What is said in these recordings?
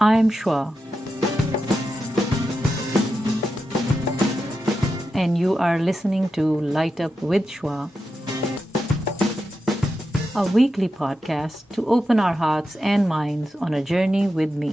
I'm Shwa, and you are listening to Light Up with Shwa, a weekly podcast to open our hearts and minds on a journey with me.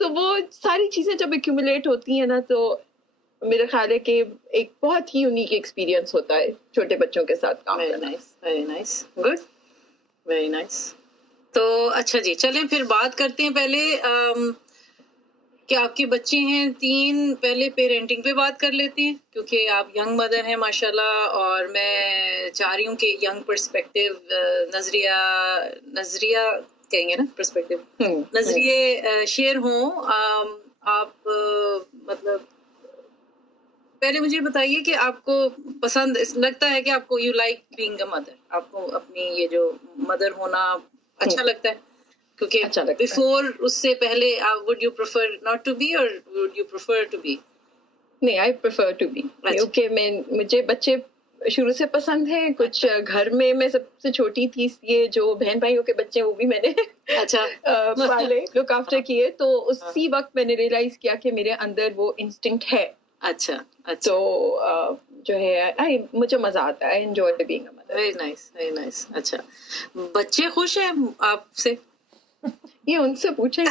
تو وہ ساری چیزیں جب accumulate ہوتی ہیں نا تو میرا خیال ہے کہ ایک بہت ہی یونیک ایکسپیرینس ہوتا ہے چھوٹے بچوں کے ساتھ کام ویری کرنا. Nice, very nice, good, very nice. تو اچھا جی, چلیں پھر بات کرتے ہیں پہلے کہ آپ کے بچے ہیں 3, پہلے پیرنٹنگ پہ بات کر لیتے ہیں کیونکہ آپ ینگ مدر ہیں ماشاء اللہ, اور میں چاہ رہی ہوں کہ ینگ پرسپیکٹیو نظریہ کہیں گے نا, پرسپیکٹیو نظریے شیئر ہوں. آپ مطلب پہلے مجھے بتائیے کہ آپ کو پسند لگتا ہے کہ آپ کو you like being a mother, آپ کو اپنی یہ جو مدر ہونا اچھا لگتا ہے کیونکہ اچھا لگتا ہے. بیفور اس سے پہلے would you prefer not to be or would you prefer to be? نہیں, آئی پریفر ٹو بی, کیونکہ مجھے بچے شروع سے پسند ہیں. کچھ گھر میں سب سے چھوٹی تھی, یہ جو بہن بھائیوں کے بچے وہ بھی میں نے اچھا پالے, لک آفٹر کیے, تو اسی وقت میں نے ریئلائز کیا کہ میرے اندر وہ انسٹنکٹ ہے. اچھا تو جو ہے مجھے مزہ آتا ہے, enjoy being a mother. Very nice, very nice. اچھا, بچے خوش ہیں آپ سے؟ یہ ان سے پوچھیں.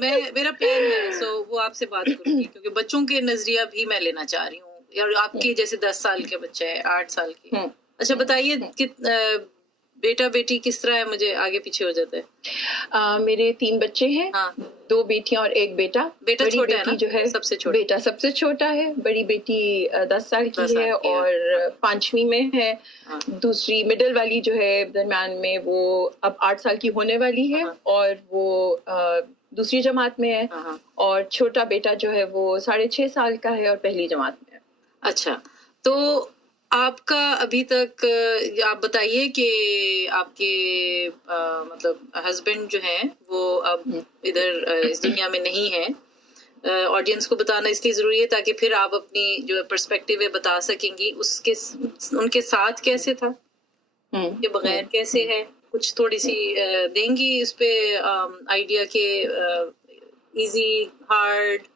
میرا پلان ہے سو وہ آپ سے بات کروں گی کیونکہ بچوں کے نظریہ بھی میں لینا چاہ رہی ہوں, اور آپ کی جیسے 10 سال کے بچے ہے, 8 سال کی. اچھا بتائیے بیٹا بیٹی کس طرح ہے, مجھے آگے پیچھے ہو جاتا ہے. میرے 3 بچے ہیں, 2 بیٹیاں اور 1 بیٹا. بیٹا بڑی چھوٹا ہے بیٹی نا, جو ہے سب سے چھوٹا, بیٹا سب سے چھوٹا ہے. بڑی بیٹی 10 سال کی ہے اور 5ویں میں ہے. دوسری مڈل والی جو ہے درمیان میں, وہ اب 8 سال کی ہونے والی ہے اور وہ دوسری جماعت میں ہے. اور چھوٹا بیٹا جو ہے وہ 6.5 سال کا ہے اور پہلی جماعت میں ہے. اچھا, تو آپ کا ابھی تک آپ بتائیے کہ آپ کے مطلب ہسبینڈ جو ہیں وہ اب ادھر اس دنیا میں نہیں ہیں. آڈینس کو بتانا اس لیے ضروری ہے تاکہ پھر آپ اپنی جو پرسپیکٹیو ہے بتا سکیں گی. ان کے ساتھ کیسے تھا, کے بغیر کیسے ہے, کچھ تھوڑی سی دیں گی اس پہ آئیڈیا کہ ایزی ہارڈ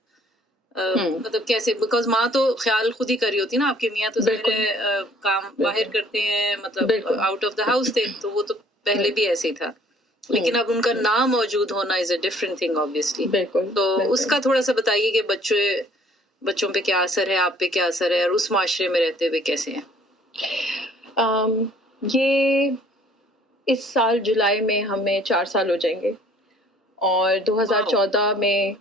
مطلب کیسے, بیکاز ماں تو خیال خود ہی کر رہی ہوتی نا, آپ کے میاں تو ظاہر ہے کام باہر کرتے ہیں, مطلب آؤٹ آف دا ہاؤس تھے, تو وہ تو پہلے بھی ایسے ہی تھا, لیکن اب ان کا نام موجود ہونا از اے ڈفرنٹ تھنگ آبویسلی. تو اس کا تھوڑا سا بتائیے کہ بچوں پہ کیا اثر ہے, آپ پہ کیا اثر ہے, اور اس معاشرے میں رہتے ہوئے کیسے ہیں. یہ اس سال جولائی میں ہمیں 4 سال ہو جائیں گے, اور 2014 میں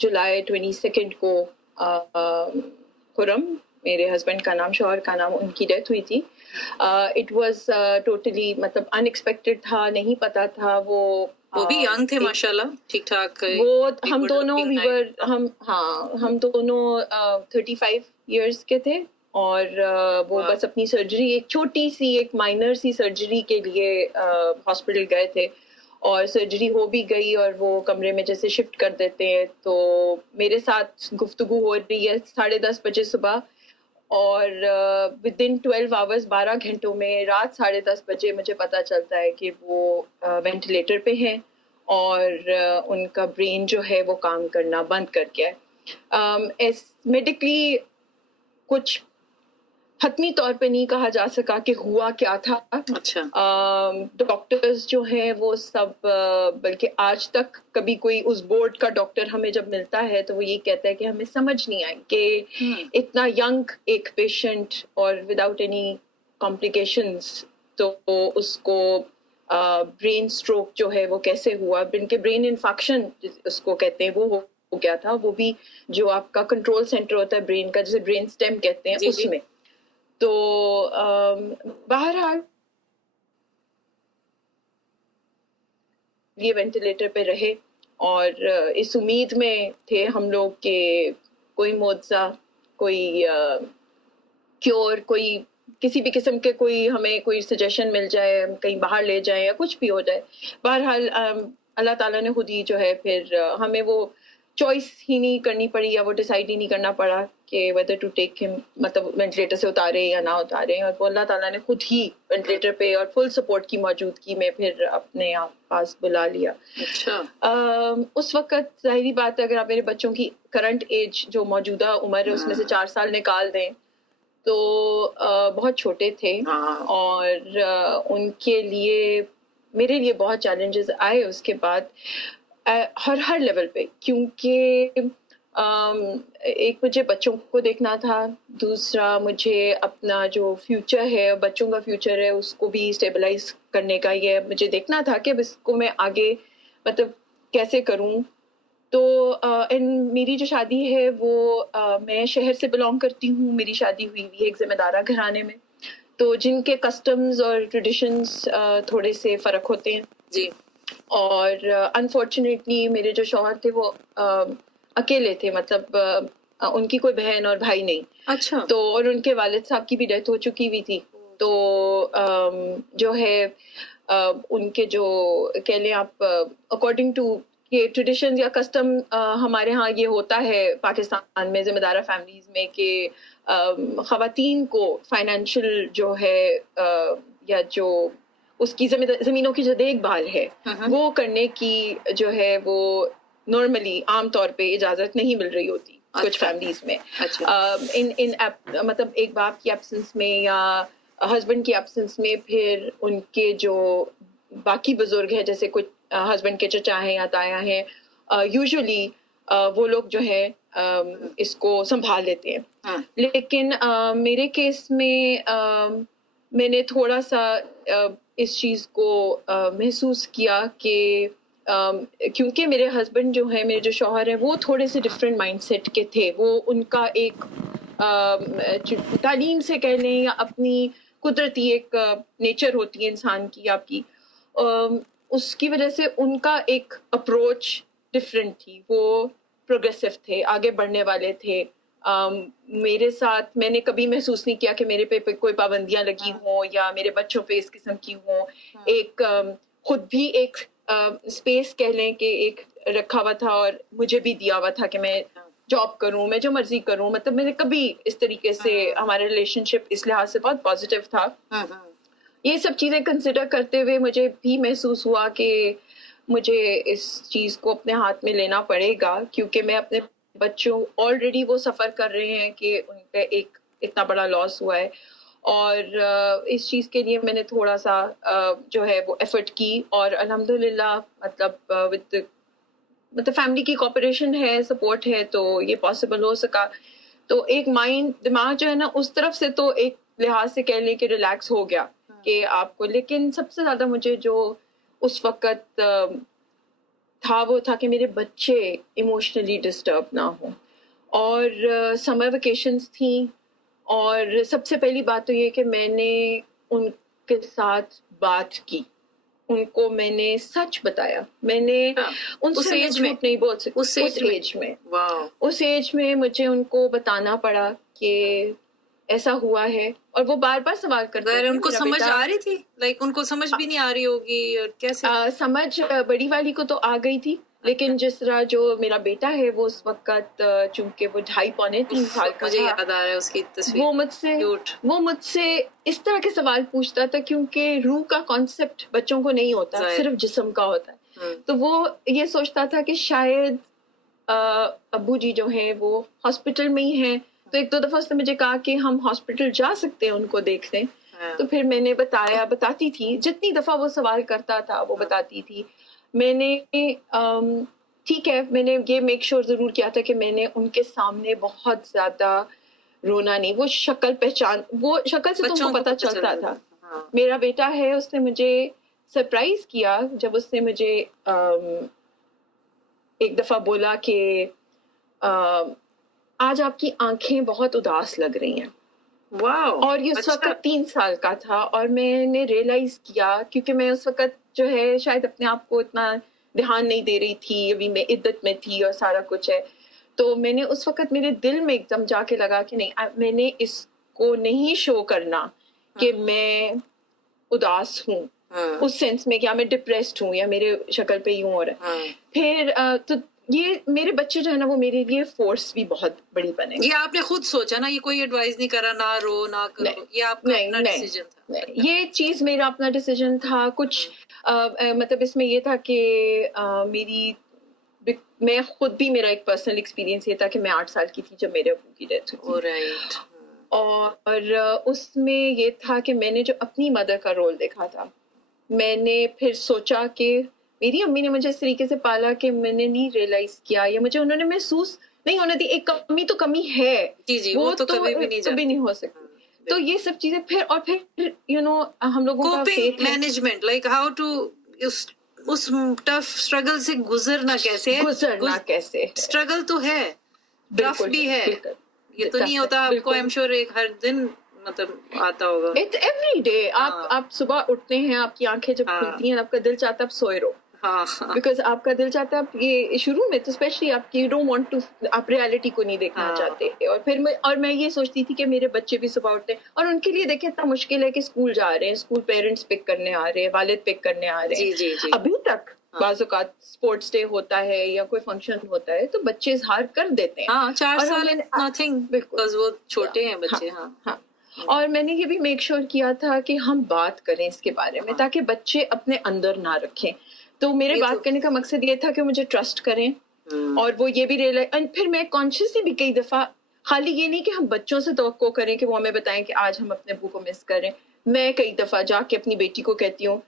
جولائی 22 کو خرم, میرے ہسبینڈ کا نام, شوہر کا نام, ان کی ڈیتھ ہوئی تھی. اٹ واز ٹوٹلی مطلب ان ایکسپیکٹڈ تھا, نہیں پتا تھا. وہ بھی ینگ تھے ماشاء اللہ, ٹھیک ٹھاک. وہ ہم دونوں ہم دونوں 35 ایئرس کے تھے, اور وہ بس اپنی سرجری, ایک چھوٹی سی ایک مائنر سی سرجری کے لیے ہاسپٹل گئے تھے, اور سرجری ہو بھی گئی, اور وہ کمرے میں جیسے شفٹ کر دیتے ہیں تو میرے ساتھ گفتگو ہو رہی ہے 10:30 بجے صبح, اور ودن 12 آورس 12 گھنٹوں میں رات 10:30 بجے مجھے پتا چلتا ہے کہ وہ وینٹیلیٹر پہ ہیں, اور ان کا برین جو ہے وہ کام کرنا بند کر گیا ہے. میڈیکلی کچھ حتمی طور پہ نہیں کہا جا سکا کہ ہوا کیا تھا. اچھا, ڈاکٹرز جو ہیں وہ سب, بلکہ آج تک کبھی کوئی اس بورڈ کا ڈاکٹر ہمیں جب ملتا ہے تو وہ یہ کہتا ہے کہ ہمیں سمجھ نہیں آئی کہ اتنا ینگ ایک پیشنٹ اور وداؤٹ اینی کمپلیکیشنز, تو اس کو برین اسٹروک جو ہے وہ کیسے ہوا. برین انفیکشن اس کو کہتے ہیں وہ ہو گیا تھا, وہ بھی جو آپ کا کنٹرول سینٹر ہوتا ہے برین کا, جسے برین اسٹیم کہتے ہیں, اس میں. تو بہرحال یہ وینٹیلیٹر پہ رہے, اور اس امید میں تھے ہم لوگ کہ کوئی معجزہ, کوئی کیور, کوئی کسی بھی قسم کے کوئی ہمیں کوئی سجیشن مل جائے, کہیں باہر لے جائیں یا کچھ بھی ہو جائے. بہرحال اللہ تعالیٰ نے خود ہی جو ہے پھر ہمیں وہ چوائس ہی نہیں کرنی پڑی, یا وہ ڈیسائیڈ ہی نہیں کرنا پڑا کہ whether to take him, مطلب وینٹیلیٹر سے اتارے یا نہ اتارے, اور وہ اللہ تعالیٰ نے خود ہی وینٹیلیٹر پہ اور فل سپورٹ کی موجودگی میں پھر اپنے آپ پاس بلا لیا. اس وقت ظاہری بات ہے, اگر آپ میرے بچوں کی کرنٹ ایج جو موجودہ عمر ہے اس میں سے 4 سال نکال دیں تو بہت چھوٹے تھے, اور ان کے لیے میرے لیے بہت چیلنجز آئے اس کے بعد ہر لیول پہ، کیونکہ ایک مجھے بچوں کو دیکھنا تھا، دوسرا مجھے اپنا جو فیوچر ہے، بچوں کا فیوچر ہے، اس کو بھی اسٹیبلائز کرنے کا یہ مجھے دیکھنا تھا کہ اب اس کو میں آگے مطلب کیسے کروں. تو میری جو شادی ہے وہ میں شہر سے بلانگ کرتی ہوں، میری شادی ہوئی ہوئی ہے ایک ذمہ دارہ گھرانے میں، تو جن کے کسٹمز اور ٹریڈیشنز تھوڑے سے فرق ہوتے ہیں. جی. اور انفارچونیٹلی میرے جو شوہر تھے وہ اکیلے تھے، مطلب ان کی کوئی بہن اور بھائی نہیں. اچھا. تو اور ان کے والد صاحب کی بھی ڈیتھ ہو چکی ہوئی تھی. تو جو ہے ان کے جو کہہ لیں آپ اکارڈنگ ٹو یہ ٹریڈیشنز یا کسٹم ہمارے ہاں یہ ہوتا ہے پاکستان میں ذمہ دارہ فیملیز میں کہ خواتین کو فائنینشیل جو ہے یا جو اس کی زمینوں کی جو دیکھ بھال ہے وہ کرنے کی جو ہے وہ نارملی عام طور پہ اجازت نہیں مل رہی ہوتی کچھ فیملیز میں. مطلب ایک باپ کی ایبسنس میں یا ہسبینڈ کی ایبسنس میں پھر ان کے جو باقی بزرگ ہیں جیسے کچھ ہسبینڈ کے چچا ہیں یا تایا ہیں، یوزلی وہ لوگ جو ہے اس کو سنبھال لیتے ہیں. لیکن میرے کیس میں نے تھوڑا سا اس چیز کو محسوس کیا کہ کیونکہ میرے ہسبینڈ جو ہیں، میرے جو شوہر ہیں، وہ تھوڑے سے ڈفرینٹ مائنڈ سیٹ کے تھے. وہ ان کا ایک تعلیم سے کہہ لیں یا اپنی قدرتی ایک نیچر ہوتی ہے انسان کی آپ کی، اس کی وجہ سے ان کا ایک اپروچ ڈفرینٹ تھی. وہ پروگریسو تھے، آگے بڑھنے والے تھے. میرے ساتھ میں نے کبھی محسوس نہیں کیا کہ میرے پہ کوئی پابندیاں لگی ہوں یا میرے بچوں پہ اس قسم کی ہوں. ایک خود بھی ایک اسپیس کہہ لیں کہ ایک رکھا ہوا تھا اور مجھے بھی دیا ہوا تھا کہ میں جاب کروں، میں جو مرضی کروں. مطلب میں نے کبھی اس طریقے سے ہمارا ریلیشن شپ اس لحاظ سے بہت پازیٹیو تھا. یہ سب چیزیں کنسیڈر کرتے ہوئے مجھے بھی محسوس ہوا کہ مجھے اس چیز کو اپنے ہاتھ میں لینا پڑے گا، کیونکہ میں اپنے بچوں آلریڈی وہ سفر کر رہے ہیں کہ ان کا ایک اتنا بڑا لاس ہوا ہے. اور اس چیز کے لیے میں نے تھوڑا سا جو ہے وہ ایفرٹ کی، اور الحمدللہ مطلب فیملی کی کوپریشن ہے، سپورٹ ہے، تو یہ پاسبل ہو سکا. تو ایک دماغ جو ہے نا اس طرف سے تو ایک لحاظ سے کہہ لیں کہ ریلیکس ہو گیا کہ آپ کو. لیکن سب سے زیادہ مجھے جو اس وقت تھا وہ تھا کہ میرے بچے ایموشنلی ڈسٹرب نہ ہوں. اور سمر ویکیشنز تھیں، اور سب سے پہلی بات تو یہ کہ میں نے ان کے ساتھ بات کی، ان کو میں نے سچ بتایا. میں نے ان سے جھوٹ نہیں بول سکتی. اس ایج میں مجھے ان کو بتانا پڑا کہ ایسا ہوا ہے، اور وہ بار بار سوال کرتے ہیں. ان کو سمجھ آ رہی تھی، ان کو سمجھ بھی نہیں آ رہی ہوگی، اور کیسے سمجھ بڑی والی کو تو آ گئی تھی، لیکن جس طرح جو میرا بیٹا ہے وہ اس وقت چونکہ وہ 2.5-3 سال کا، مجھے یاد آ رہا ہے اس کی تصویر، وہ مجھ سے اس طرح کے سوال پوچھتا تھا، کیونکہ روح کا کانسیپٹ بچوں کو نہیں ہوتا، صرف جسم کا ہوتا ہے. تو وہ یہ سوچتا تھا کہ شاید ابو جی جو ہیں وہ ہاسپٹل میں ہی ہیں. تو 1-2 دفعہ اس نے مجھے کہا کہ ہم ہاسپٹل جا سکتے ہیں ان کو دیکھنے. تو پھر میں نے بتاتی تھی، جتنی دفعہ وہ سوال کرتا تھا وہ بتاتی تھی. میں نے ٹھیک ہے، میں نے یہ میک شور ضرور کیا تھا کہ میں نے ان کے سامنے بہت زیادہ رونا نہیں. وہ شکل سے تم کو پتہ چلتا تھا. میرا بیٹا ہے، اس نے مجھے سرپرائز کیا جب اس نے مجھے ایک دفعہ بولا کہ آج آپ کی آنکھیں بہت اداس لگ رہی ہیں. اور یہ اس وقت 3 سال کا تھا، اور میں نے ریئلائز کیا، کیونکہ میں اس وقت جو ہے شاید اپنے آپ کو اتنا دھیان نہیں دے رہی تھی، ابھی میں عدت میں تھی اور سارا کچھ ہے. تو میں نے اس وقت میرے دل میں ایک دم جا کے لگا کہ نہیں، میں نے اس کو نہیں شو کرنا کہ میں اداس ہوں، اس سینس میں کہ میں ڈپریسڈ ہوں یا میرے شکل پہ یوں ہو رہا ہے. پھر تو یہ میرے بچے جو ہے نا وہ میرے لیے فورس بھی بہت بڑی بنے. یہ آپ نے خود سوچا نا، یہ کوئی ایڈوائز نہیں کرا، نہ رو نہ کرو، یہ آپ کا اپنا ڈیسیژن تھا؟ یہ چیز میرا اپنا ڈیسیژن تھا. کچھ مطلب اس میں یہ تھا کہ میں خود بھی، میرا ایک پرسنل ایکسپیرینس یہ تھا کہ میں 8 سال کی تھی جب میرے ابو کی ڈیتھ ہوئی. اور اس میں یہ تھا کہ میں نے جو اپنی مدر کا رول دیکھا تھا میں نے پھر سوچا کہ میری امی نے مجھے اس طریقے سے پالا کہ میں نے نہیں ریئلائز کیا یا مجھے انہوں نے محسوس نہیں ہونے دی. ایک کمی تو کمی ہے, جی وہ تو کبھی بھی نہیں ہو سکتی. تو یہ سب چیزیں پھر اور پھر ہم لوگوں کا coping management, like how to اس ٹف اسٹرگل سے گزرنا کیسے, اسٹرگل تو ہے, ٹف بھی ہے, یہ تو نہیں ہوتا آپ کو. ایم شور ایک ہر دن مطلب آتا ہوگا. It's every day. آپ صبح اٹھتے ہیں, آپ کی آنکھیں جب کھلتی ہیں, آپ کا دل چاہتا ہے آپ سوئے رہو, بیکاز آپ کا دل چاہتا ہے آپ یہ شروع میں تو اسپیشلی آپ کی ڈونٹ وانٹ ٹو, آپ ریالٹی کو نہیں دیکھنا چاہتے. اور پھر میں یہ سوچتی تھی کہ میرے بچے بھی صبح اٹھتے ہیں اور ان کے لیے دیکھیں اتنا مشکل ہے کہ اسکول جا رہے ہیں, اسکول پیرنٹس پک کرنے آ رہے ہیں, والد پک کرنے آ رہے ہیں. ابھی تک بعض اوقات اسپورٹس ڈے ہوتا ہے یا کوئی فنکشن ہوتا ہے تو بچے اظہار کر دیتے ہیں. 4 سال نتھنگ, بیکاز وہ چھوٹے ہیں بچے. اور میں نے یہ بھی میک شور کیا تھا کہ ہم بات کریں اس کے بارے میں تاکہ بچے اپنے اندر نہ رکھیں. تو میرے بات کرنے کا مقصد یہ تھا کہ مجھے ٹرسٹ کریں اور وہ یہ بھی ریئلائز. پھر میں کانشیسلی بھی کئی دفعہ, خالی یہ نہیں کہ ہم بچوں سے توقع کریں کہ وہ ہمیں بتائیں کہ آج ہم اپنے ابو کو مس کریں, میں کئی دفعہ جا کے اپنی بیٹی کو کہتی ہوں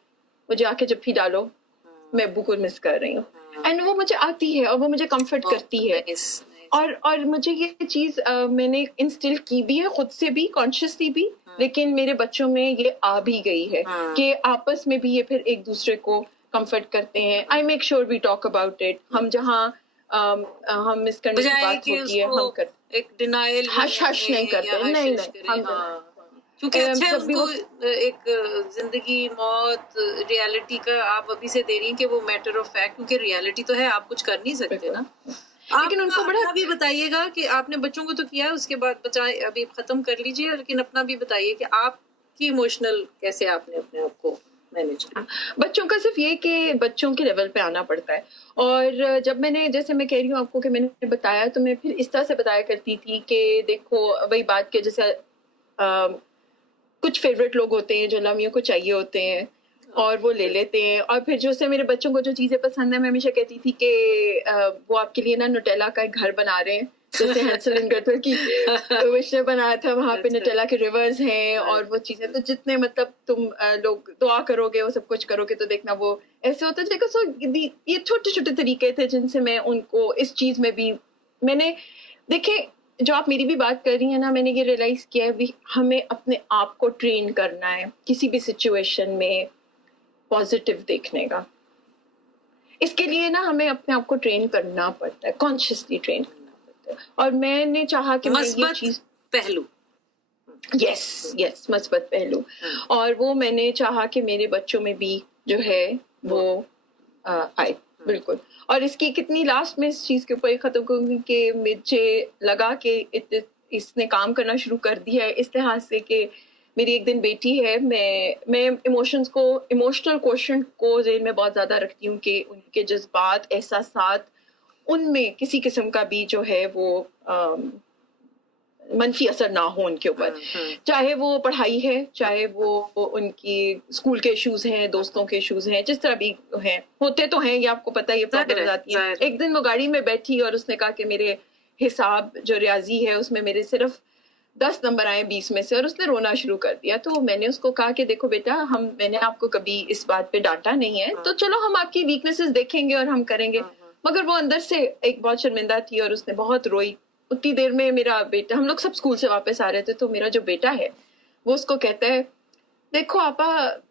مجھے آ کے جب بھی ڈالو میں ابو کو مس کر رہی ہوں. اینڈ وہ مجھے آتی ہے اور وہ مجھے کمفرٹ کرتی ہے. اور مجھے یہ چیز میں نے انسٹل کی بھی ہے خود سے بھی, کانشیسلی بھی, لیکن میرے بچوں میں یہ آ بھی گئی ہے کہ آپس میں بھی یہ پھر ایک دوسرے کو کمفرٹ کرتے ہیں. I make sure we talk about it. ہم جہاں ہم مس کرنے کی بات ہوتی ہے ہم ایک ڈینائل ہش نہیں کرتے. نہیں ہم کیونکہ اچھا ان کو ایک زندگی موت ریالٹی کا آپ ابھی سے دے رہی ہیں کہ وہ میٹر آف فیکٹ, کیونکہ ریالٹی تو ہے, آپ کچھ کر نہیں سکتے نا. لیکن ان کو بڑا بھی بتائیے گا کہ آپ نے بچوں کو تو کیا ہے, اس کے بعد بچائیں ابھی ختم کر لیجیے, لیکن اپنا بھی بتائیے کہ آپ کی ایموشنل کیسے آپ نے اپنے آپ کو مینیج کیا. بچوں کا صرف یہ کہ بچوں کے لیول پہ آنا پڑتا ہے. اور جب میں نے, جیسے میں کہہ رہی ہوں آپ کو کہ میں نے بتایا, تو میں پھر اس طرح سے بتایا کرتی تھی کہ دیکھو وہی بات کہ جیسے کچھ فیوریٹ لوگ ہوتے ہیں جو لامیوں کو چاہیے ہوتے ہیں اور وہ لے لیتے ہیں. اور پھر جیسے میرے بچوں کو جو چیزیں پسند ہیں, میں ہمیشہ کہتی تھی کہ وہ آپ کے لیے نا نوٹیلا کا ایک گھر بنا رہے ہیں, جیسے ہینسل اینڈ گریٹل کی وش نے بنایا تھا, وہاں پہ نوٹیلا کے ریورز ہیں اور وہ چیزیں. تو جتنے مطلب تم لوگ دعا کرو گے, وہ سب کچھ کرو گے, تو دیکھنا وہ ایسے ہوتا ہے. سو یہ چھوٹے چھوٹے طریقے تھے جن سے میں ان کو اس چیز میں بھی, میں نے دیکھیں جو آپ میری بھی بات کر رہی ہیں نا, میں نے یہ ریئلائز کیا ہے ہمیں اپنے آپ کو ٹرین کرنا ہے کسی بھی سچویشن میں پازیٹیو دیکھنے کا. اس کے لیے نا ہمیں اپنے آپ کو ٹرین کرنا پڑتا ہے, کانشیسلی ٹرین کرنا پڑتا ہے. اور میں نے چاہا کہ میں یہ چیز پہلو یس مثبت پہلو, اور وہ میں نے چاہا کہ میرے بچوں میں بھی جو ہے وہ آئے. بالکل. اور اس کی کتنی لاسٹ میں اس چیز کے اوپر ختم کروں گی کہ مجھے لگا کہ اس نے کام کرنا شروع کر دیا ہے اس لحاظ سے کہ میری ایک دن بیٹی ہے, میں ایموشنل کوشنٹ کو ذہن میں بہت زیادہ رکھتی ہوں کہ ان کے جذبات احساسات ان میں کسی قسم کا بھی جو ہے وہ منفی اثر نہ ہو ان کے اوپر, چاہے وہ پڑھائی ہے, چاہے وہ ان کی اسکول کے ایشوز ہیں, دوستوں کے ایشوز ہیں, جس طرح بھی ہیں, ہوتے تو ہیں, یہ آپ کو پتہ ہے, یہ پرابلم آتی ہیں. ایک دن وہ گاڑی میں بیٹھی اور اس نے کہا کہ میرے حساب جو ریاضی ہے اس میں میرے صرف 10 نمبر آئے 20 میں سے, اور اس نے رونا شروع کر دیا. تو میں نے اس کو کہا کہ دیکھو بیٹا, میں نے آپ کو کبھی اس بات پہ ڈانٹا نہیں ہے, تو چلو ہم آپ کی ویکنیسز دیکھیں گے اور ہم کریں گے. مگر وہ اندر سے ایک بہت شرمندہ تھی اور اس نے بہت روئی. اتنی دیر میں میرا بیٹا, ہم لوگ سب اسکول سے واپس آ رہے تھے, تو میرا جو بیٹا ہے وہ اس کو کہتا ہے دیکھو آپا,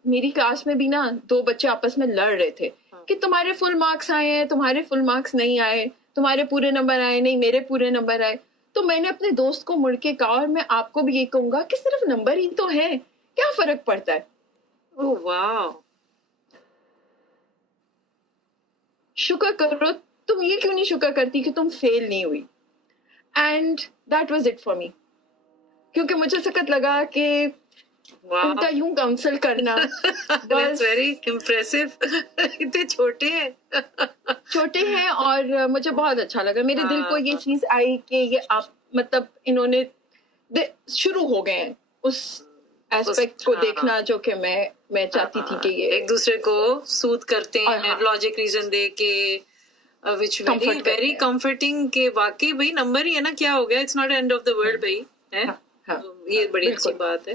میری کلاس میں بھی نا 2 بچے آپس میں لڑ رہے تھے کہ تمہارے فل مارکس آئے ہیں, تمہارے فل مارکس نہیں آئے, تمہارے پورے نمبر آئے نہیں, میرے پورے نمبر آئے. تو میں نے اپنے دوست کو مڑ کے کہا, اور میں آپ کو بھی یہ کہوں گا کہ صرف نمبر ہی تو ہے, کیا فرق پڑتا ہے. اوہ واو, شکر کرو. تم یہ کیوں نہیں شکر کرتی کہ تم فیل نہیں ہوئی. And that was it for me, کیونکہ مجھے سخت لگا کہ ان کا یوں کاؤنسل کرنا That's very impressive. اتنے چھوٹے ہیں اور مجھے بہت اچھا لگا. میرے دل کو یہ چیز آئی کہ یہ آپ مطلب انہوں نے شروع ہو گئے ہیں اس ایسپیکٹ کو دیکھنا جو کہ میں چاہتی تھی کہ یہ ایک دوسرے کو سوت کرتے ہیں, لاجک ریزن دے کے, which very comforting کہ واقعی بھائی نمبر ہی ہے نا, کیا ہو گیا, it's not end of the world بھائی ہے, یہ بڑی اچھی بات ہے.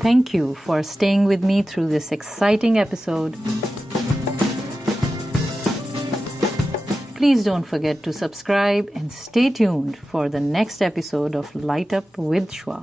Thank you for staying with me through this exciting episode. Please don't forget to subscribe and stay tuned for the next episode of Light Up with Shwa.